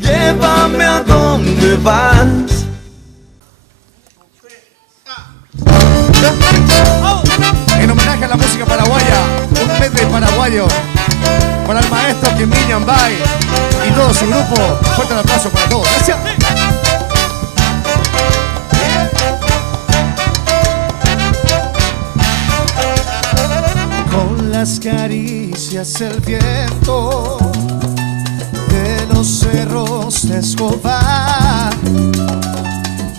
Llévame a donde vas. En homenaje a la música paraguaya, un medley paraguayo para el maestro Quimí Ñambay y todo su grupo. Fuerte el aplauso para todos. Gracias. Con las caricias el viento de los cerros de Escobar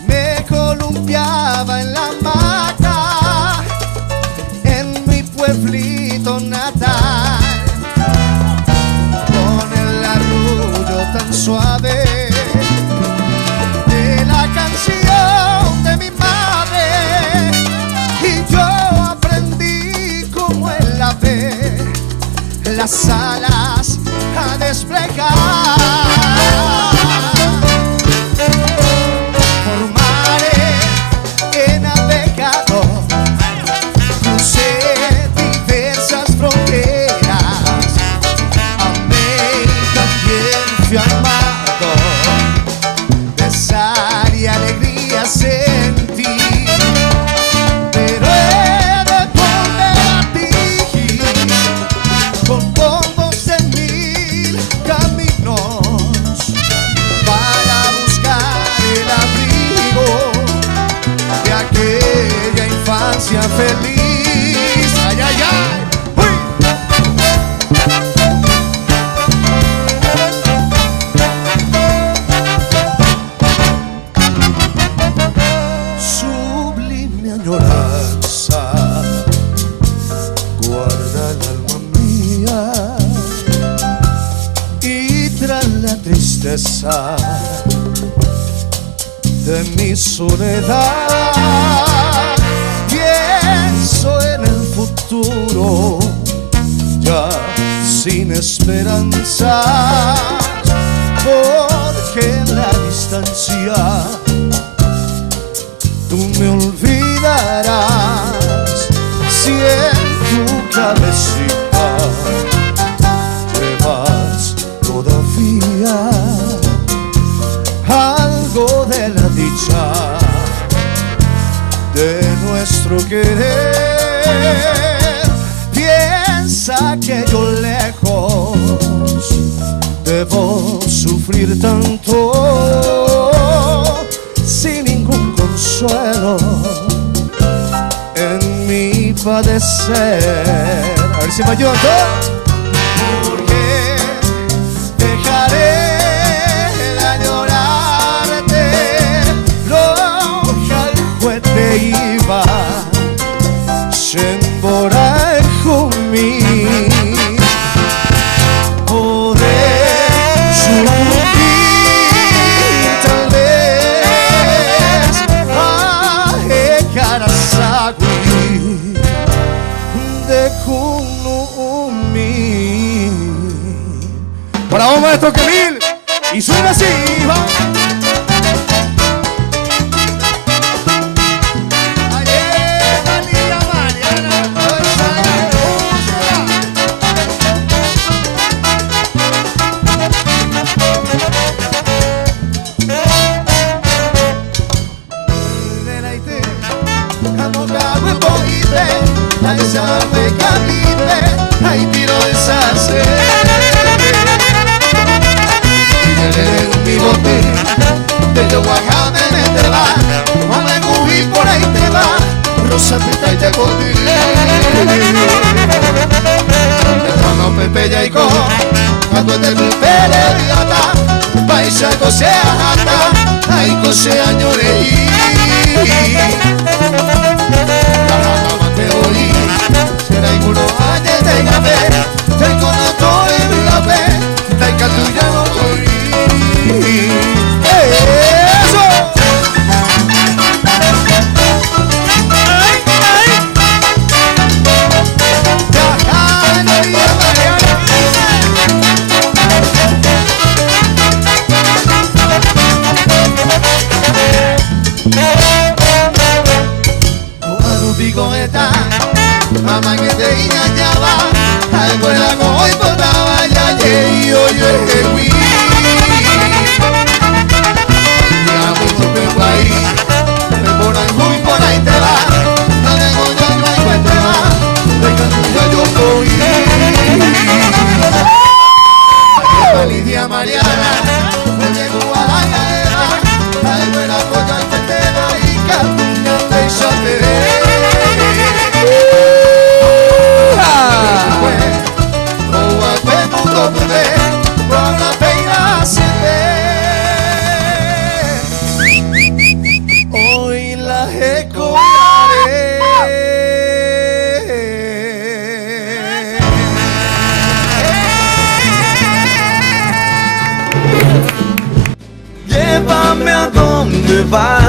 me columpiaba en la hamaca en mi pueblito natal, con el arrullo tan suave de la canción de mi madre, y yo aprendí como el ave las alas a desplegar. Por mares he navegado, crucé diversas fronteras, amé y también fui amado, pesar y alegría sentí, pero he de volver a ti con bombos de mil caminos para buscar el abrigo de aquella infancia feliz. ¡Ay, ay, ay! ¡Uy! Sublime añoranza guarda el alma mía, y tras la tristeza de mi soledad pienso en el futuro ya sin esperanzas, porque en la distancia tú me olvidarás si en tu cabecita llevas todavía algo de la dicha de nuestro querer. Piensa que yo lejos debo sufrir tanto sin ningún consuelo en mi padecer. A ver si me ayudan todos. Porque dejaré de añorarte loja el juguete iba sembora jumi poder subir tal vez a Karasagui de Kunumi. Para vos, maestro Quimil. Y suena así, va. Rosa pita y te codí Tetrono pepe ya y co Cuando te mi periodata Paisa cose hata Ay cose añore La mamá te oí Será igulo añe te gabe Te conoto y mi gabe Te catuya no oí. Eso. Mamá que te iñañaba, algo dónde vas.